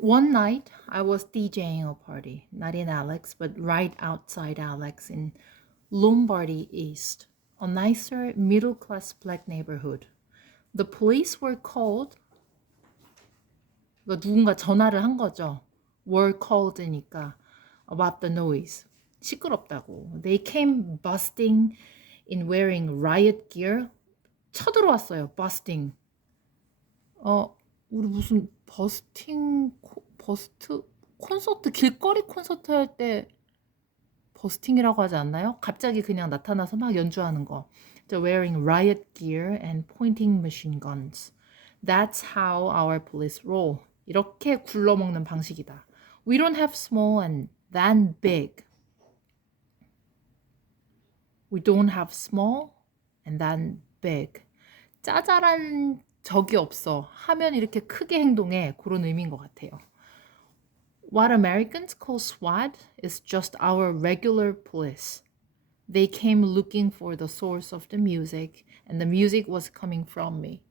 One night, I was DJing a party, not in Alex, but right outside Alex in Lombardy East, a nicer middle class black neighborhood. The police were called, 그러니까 누군가 전화를 한 거죠. Were called니까 about the noise. 시끄럽다고. They came busting in wearing riot gear. 쳐들어왔어요. busting. 우리 무슨 버스트 콘서트 길거리 콘서트 할 때 버스팅이라고 하지 않나요? 갑자기 그냥 나타나서 막 연주하는 거. They're wearing riot gear and pointing machine guns. That's how our police roll. 이렇게 굴러먹는 방식이다. We don't have small and then big. We don't have small and then big. 짜잘한 적이 없어. 하면 이렇게 크게 행동해. 그런 의미인 것 같아요. What Americans call SWAT is just our regular police. They came looking for the source of the music, and the music was coming from me.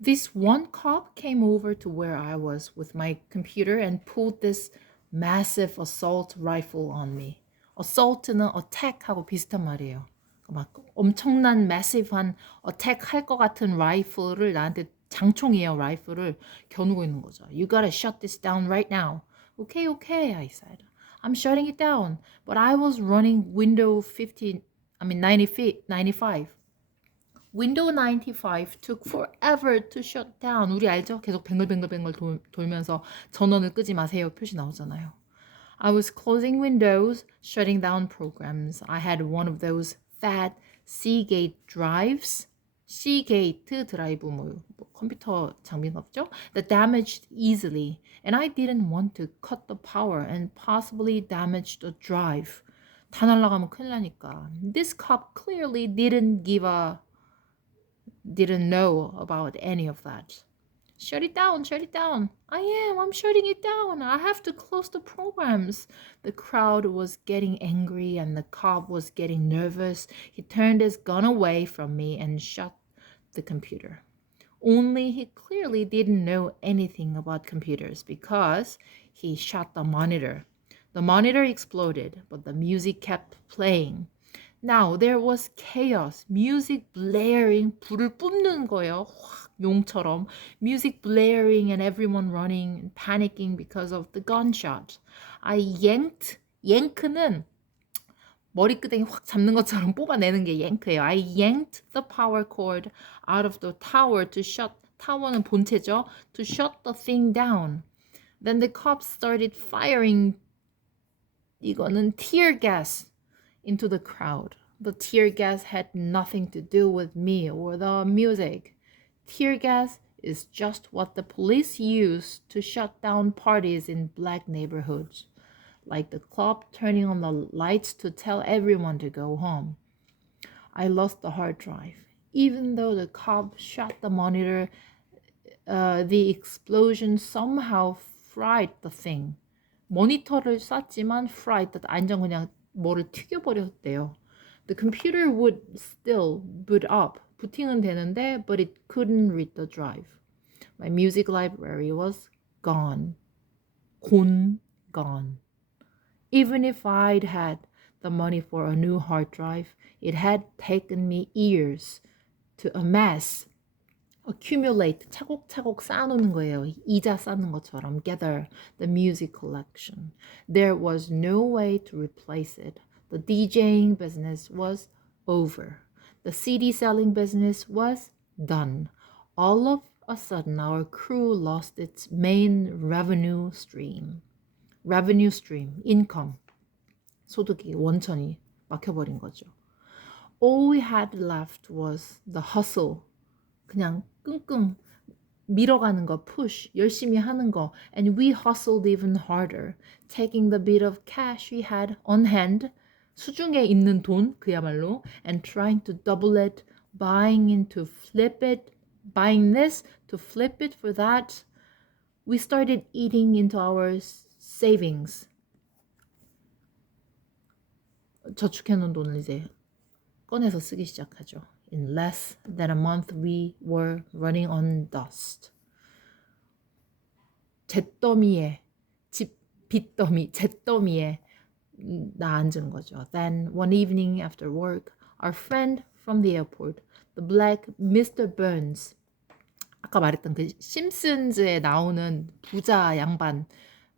This one cop came over to where I was with my computer and pulled this massive assault rifle on me. assault는 attack하고 비슷한 말이에요. 막 엄청난 massive한 attack 할 것 같은 라이플을 나한테 장총이에요. 라이플을 겨누고 있는 거죠. You gotta shut this down right now. Okay, okay, I said. I'm shutting it down. But I was running Windows 95. Windows 95 took forever to shut down. 우리 알죠? 계속 뱅글뱅글뱅글 돌면서 전원을 끄지 마세요 표시 나오잖아요. I was closing windows, shutting down programs. I had one of those fat Seagate drives. Seagate 드라이브 뭐 컴퓨터 장비인가 보죠? That damaged easily. And I didn't want to cut the power and possibly damage the drive. 다 날아가면 큰일 나니까. This cop clearly didn't know about any of that. Shut it down, shut it down. I'm shutting it down. I have to close the programs. The crowd was getting angry and the cop was getting nervous. He turned his gun away from me and shut the computer. Only he clearly didn't know anything about computers because he shut the monitor. The monitor exploded, but the music kept playing. Now there was chaos. Music blaring. 불을 뿜는 거예요. 확 용처럼. Music blaring and everyone running and panicking because of the gunshot. I yanked. yanked는 머리끄댕이 확 잡는 것처럼 뽑아내는 게 yanke예요. I yanked the power cord out of the tower to shut. 타워는 본체죠. To shut the thing down. Then the cops started firing. 이거는 tear gas. into the crowd. The tear gas had nothing to do with me or the music. Tear gas is just what the police use to shut down parties in black neighborhoods, like the club turning on the lights to tell everyone to go home. I lost the hard drive. Even though the cop shut the monitor, the explosion somehow fried the thing. 모니터를 쐈지만 fried, 완전 그냥 뭐를 튀겨버렸대요. The computer would still boot up. 부팅은 되는데, but it couldn't read the drive. My music library was gone. Gone. Even if I'd had the money for a new hard drive, it had taken me years to amass, accumulate, 차곡차곡 쌓아놓는 거예요. 이자 쌓는 것처럼 gather the music collection. There was no way to replace it. The DJing business was over. The CD selling business was done. All of a sudden, our crew lost its main revenue stream. Revenue stream, income. 소득이, 원천이 막혀버린 거죠. All we had left was the hustle. 그냥 끙끙 밀어가는 거, push, 열심히 하는 거. And we hustled even harder, taking the bit of cash we had on hand, 수중에 있는 돈, 그야말로, and trying to double it, buying this to flip it for that. We started eating into our savings. 저축해놓은 돈을 이제 꺼내서 쓰기 시작하죠. In less than a month, we were running on dust. 잿더미에 빚더미 잿더미에 나 앉은 거죠. Then one evening after work, our friend from the airport, the black Mr. Burns, 아까 말했던 그 심슨즈에 나오는 부자 양반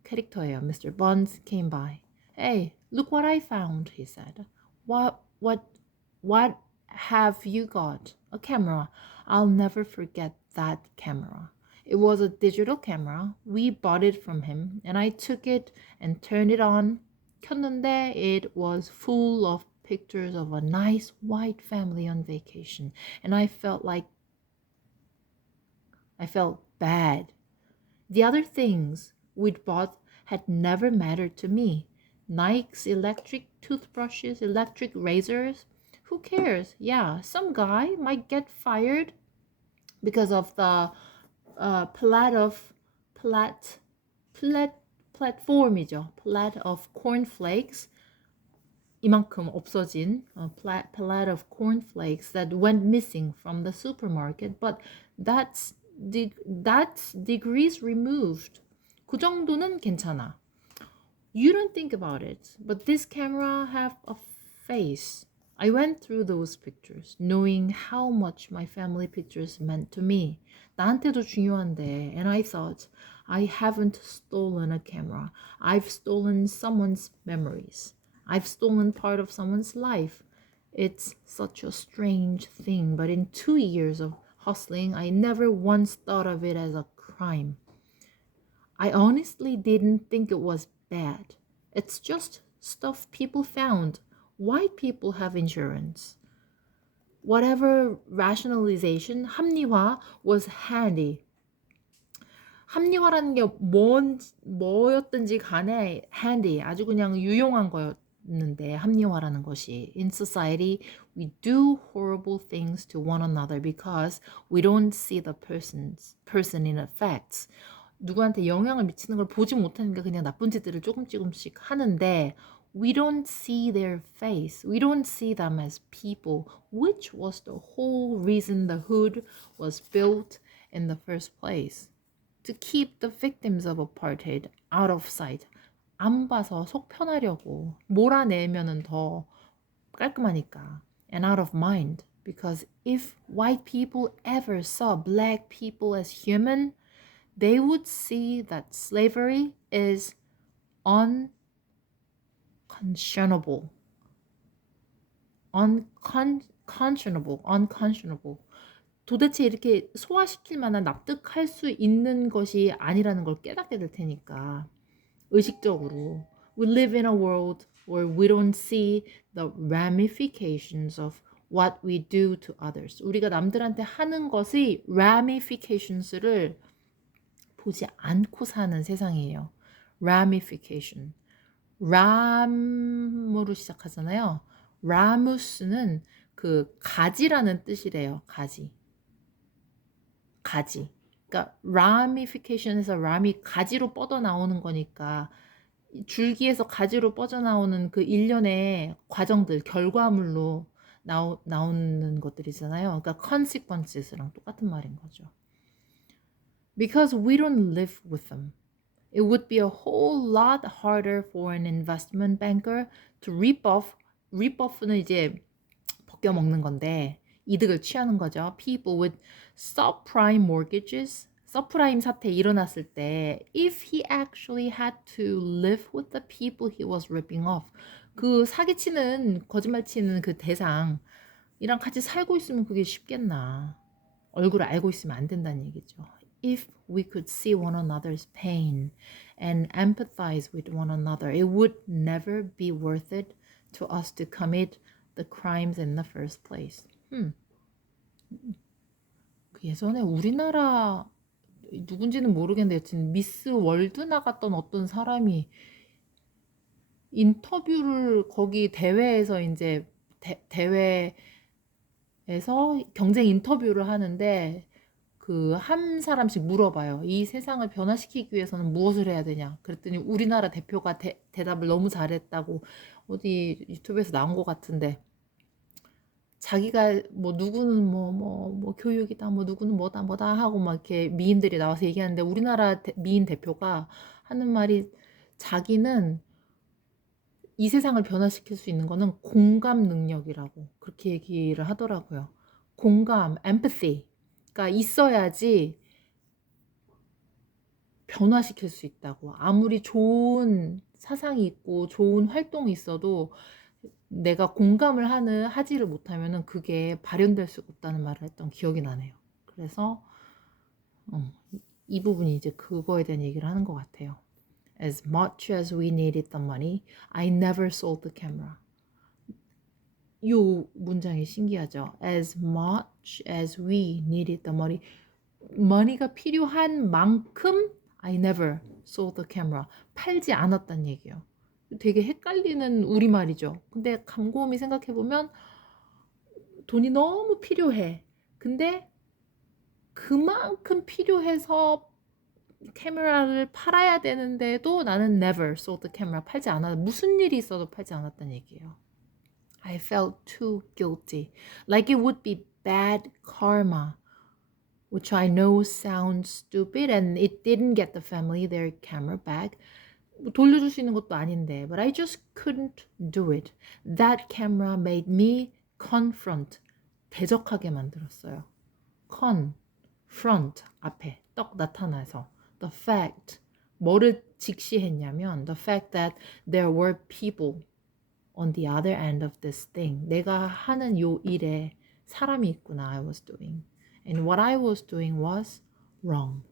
캐릭터예요. Mr. Burns came by. Hey, look what I found, he said. What have you got? A camera. I'll never forget that camera. It was a digital camera. We bought it from him, and I took it and turned it on. 켰는데 it was full of pictures of a nice white family on vacation, and I felt bad. The other things we'd bought had never mattered to me. Nike's electric toothbrushes, electric razors. Who cares? Yeah, some guy might get fired because of the platform이죠. Plat of cornflakes. 이만큼 없어진 pallet of cornflakes that went missing from the supermarket. But that's degrees removed. 그 정도는 괜찮아. You don't think about it, but this camera have a face. I went through those pictures, knowing how much my family pictures meant to me. 나한테도 중요한데, and I thought, I haven't stolen a camera. I've stolen someone's memories. I've stolen part of someone's life. It's such a strange thing, but in 2 years of hustling, I never once thought of it as a crime. I honestly didn't think it was bad. It's just stuff people found. White people have insurance. Whatever rationalization, 합리화 was handy. 합리화라는 게 뭐였든지 간에 handy, 아주 그냥 유용한 거였는데, 합리화라는 것이. In society, we do horrible things to one another because we don't see the person in effects. 누구한테 영향을 미치는 걸 보지 못하니까 그냥 나쁜 짓들을 조금씩 하는데 we don't see their face. We don't see them as people, which was the whole reason the hood was built in the first place. To keep the victims of apartheid out of sight. 안 봐서 속 편하려고. 몰아내면은 더 깔끔하니까. And out of mind. Because if white people ever saw black people as human, they would see that slavery is unconscionable. 도대체 이렇게 소화시킬 만한 납득할 수 있는 것이 아니라는 걸 깨닫게 될 테니까. 의식적으로. We live in a world where we don't see the ramifications of what we do to others. 우리가 남들한테 하는 것의 ramifications를 보지 않고 사는 세상이에요. ramification. 람으로 시작하잖아요. 라무스는 그 가지라는 뜻이래요. 가지. 그러니까 ramification에서 람이 가지로 뻗어나오는 거니까 줄기에서 가지로 뻗어나오는 그 일련의 과정들, 결과물로 나오는 것들이잖아요. 그러니까 consequences랑 똑같은 말인 거죠. Because we don't live with them. It would be a whole lot harder for an investment banker to rip off는 이제 벗겨먹는 건데 이득을 취하는 거죠. People with subprime mortgages, 서프라임 사태 일어났을 때 if he actually had to live with the people he was ripping off, 그 사기치는 거짓말치는 그 대상이랑 같이 살고 있으면 그게 쉽겠나. 얼굴을 알고 있으면 안 된다는 얘기죠. If we could see one another's pain and empathize with one another, it would never be worth it to us to commit the crimes in the first place. 예전에 우리나라 누군지는 모르겠는데 여튼 미스 월드 나갔던 어떤 사람이 인터뷰를 거기 대회에서 이제 대회에서 경쟁 인터뷰를 하는데 그 한 사람씩 물어봐요. 이 세상을 변화시키기 위해서는 무엇을 해야 되냐. 그랬더니 우리나라 대표가 대답을 너무 잘했다고 어디 유튜브에서 나온 것 같은데 자기가 뭐 누구는 뭐 교육이다, 뭐 누구는 뭐다 하고 막 이렇게 미인들이 나와서 얘기하는데 우리나라 미인 대표가 하는 말이 자기는 이 세상을 변화시킬 수 있는 거는 공감 능력이라고 그렇게 얘기를 하더라고요. 공감, empathy가 있어야지 변화시킬 수 있다고. 아무리 좋은 사상이 있고 좋은 활동이 있어도 내가 공감을 하지를 못하면은 그게 발현될 수가 없다는 말을 했던 기억이 나네요. 그래서 이 부분이 이제 그거에 대한 얘기를 하는 것 같아요. As much as we needed the money, I never sold the camera. 이 문장이 신기하죠. As much as we needed the money. money가 필요한 만큼 I never sold the camera. 팔지 않았단 얘기예요. 되게 헷갈리는 우리말이죠. 근데 곰곰이 생각해보면 돈이 너무 필요해. 근데 그만큼 필요해서 카메라를 팔아야 되는데도 나는 never sold the camera. 팔지 않았. 무슨 일이 있어도 팔지 않았단 얘기예요. I felt too guilty. Like it would be bad karma. Which I know sounds stupid and it didn't get the family their camera back. 돌려줄 수 있는 것도 아닌데. But I just couldn't do it. That camera made me confront. 대적하게 만들었어요. confront 앞에 떡 나타나서 the fact 뭐를 직시했냐면 the fact that there were people on the other end of this thing. 내가 하는 요 일에 사람이 있구나. I was doing. And what I was doing was wrong.